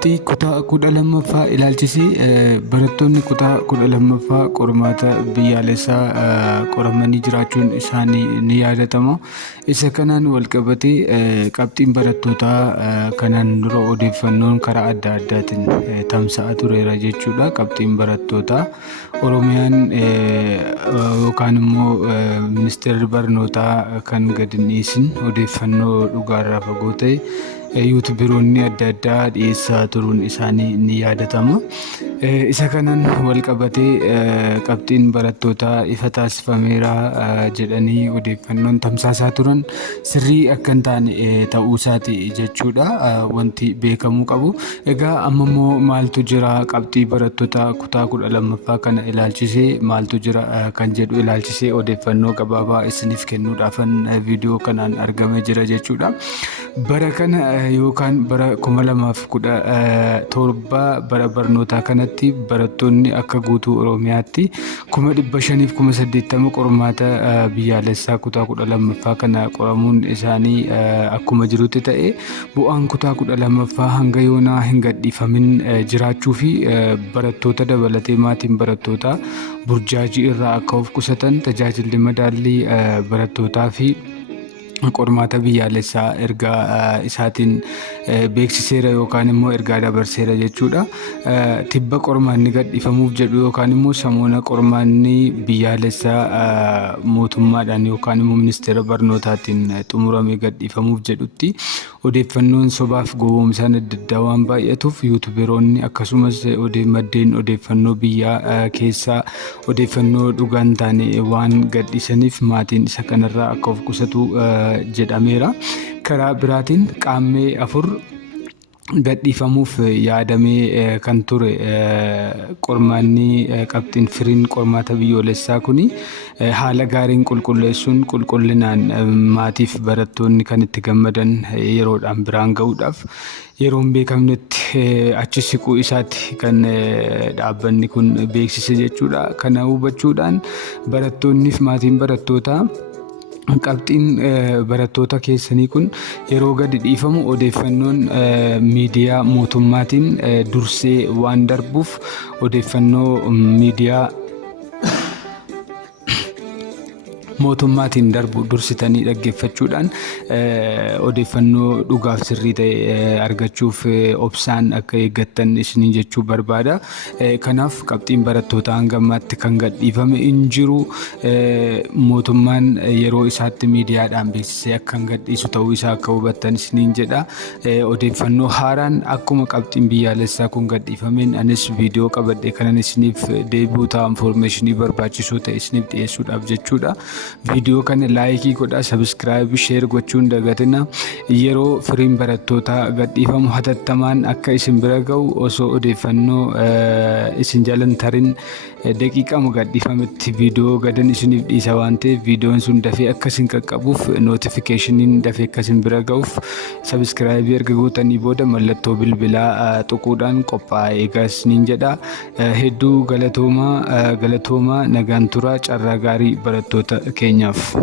Qabxii kutaa 12ffaa ilaalchisee barattoonni kutaa 12ffaa qormaata biyyaalessaa qoramanii jiraachuun isaanii ni yaadatama. Isa kanaan walqabatee qabxiin barattootaa kanaan dura odeeffannoon karaa adda addaatiin tamsa'aa tureera jechuudha. Qabxiin barattootaa Oromiyaan yookaan immoo ministeerri barnootaa kan gadi hin dhiisin odeeffannoo dhugaarraa fagoo ta'e yuutuuberoonni adda addaa dhiyeessaa turuun isaanii ni yaadatama. Isa kanaan walqabatee qabxiin barattootaa ifa taasifameera jedhanii odeeffannoon tamsaasaa turan sirrii akka hin taane ta'uu isaati jechuudha. Wanti beekamuu qabu. Egaa amma immoo maaltu jira qabxii barattoota kutaa 12ffaa kana ilaalchisee maaltu jira kan jedhu ilaalchisee odeeffannoo gabaabaa isiniif kennuudhaafan viidiyoo kanaan argamee jira jechuudha. Bara kana yookaan bara 2017 bara barnootaa kanatti barattoonni akka guutuu Oromiyaatti 580,080 qormaata biyyaalessaa kutaa 12ffaa kana qoramuun isaanii akkuma jirutti ta'e bu'aan kutaa 12ffaa hanga yoonaa hin gadhiifamin jiraachuu fi barattoota dabalatee maatiin barattootaa burjaajii irraa akka of qusatan tajaajilli madaallii barattootaa fi qormaata biyyaalessaa ergaa isaatiin beeksiseera yookaan immoo ergaa dabarseera jechuudha. Tibba qormaanni gadhiifamuuf jedhu yookaan immoo samoona qormaanni biyyaalessaa mootummaadhaan yookaan immoo ministeera barnootaatiin xumuramee gadhiifamuuf jedhutti odeeffannoon sobaaf gowwoomsaan adda addaa waan baay'atuuf yuutuuberoonni akkasumas maddeen odeeffannoo biyyaa keessaa odeeffannoo dhugaa hin taane waan gadhiisaniif maatiin isa kanarraa akka of qusatu jedhameera. Karaa biraatiin qaammee 4 gadhiifamuuf yaadamee kan ture qormaanni qabxiin firiin qormaata biyyoolessaa kuni haala gaariin qulqulleessuun qulqullinaan maatiif barattoonni kan itti gammadan yeroodhaan biraan ga'uudhaaf yeroo hin beekamnetti achi siquu isaatti kan dhaabbanni kun beeksise jechuudha. Kana hubachuudhaan barattoonniif maatiin barattootaa qabxiin barattoota keessanii kun yeroo gadi dhiifamu odeeffannoon miidiyaa mootummaatiin dursee waan darbuuf odeeffannoo miidiyaa mootummaatiin darbu dursitanii dhaggeeffachuudhaan odeeffannoo dhugaaf sirrii ta'e argachuuf obsaan akka eeggattan isinii jechuu barbaada. Kanaaf qabxiin barattootaa hanga ammaatti kan gadhiifame hin jiru. Mootummaan yeroo isaatti miidiyaadhaan beeksisee akka hin gadhiisu ta'uu isaa akka hubattan isiniin jedha. Odeeffannoo haaraan akkuma qabxiin biyyaalessaa kun gadhiifameen anis viidiyoo qabadhee kanan isiniif deebi'uu ta'a infoormeeshinii barbaachisoo ta'e isiniif dhiyeessuudhaaf jechuudha. Viidiyoo kana laayikii godhaa, sabiskiraayib, sheer gochuun dagatina. Yeroo firiin barattootaa gadhiifamu hatattamaan akka isin bira ga'u osoo odeeffannoo isin jalan tarin daqiiqama gadhiifametti viidiyoo gadan isiniif dhiisa waan ta'eef viidiyoon sun dafee akka isin qaqqabuuf nootifikeeshiniin dafee akka isin bira ga'uuf sabiskiraayibii erga gootanii booda mallattoo bilbilaa tuquudhaan qophaa'aa eegaa isiniin jedha. Hedduu galatoomaa nagaan turaa carraa gaarii barattoota keenyaaf.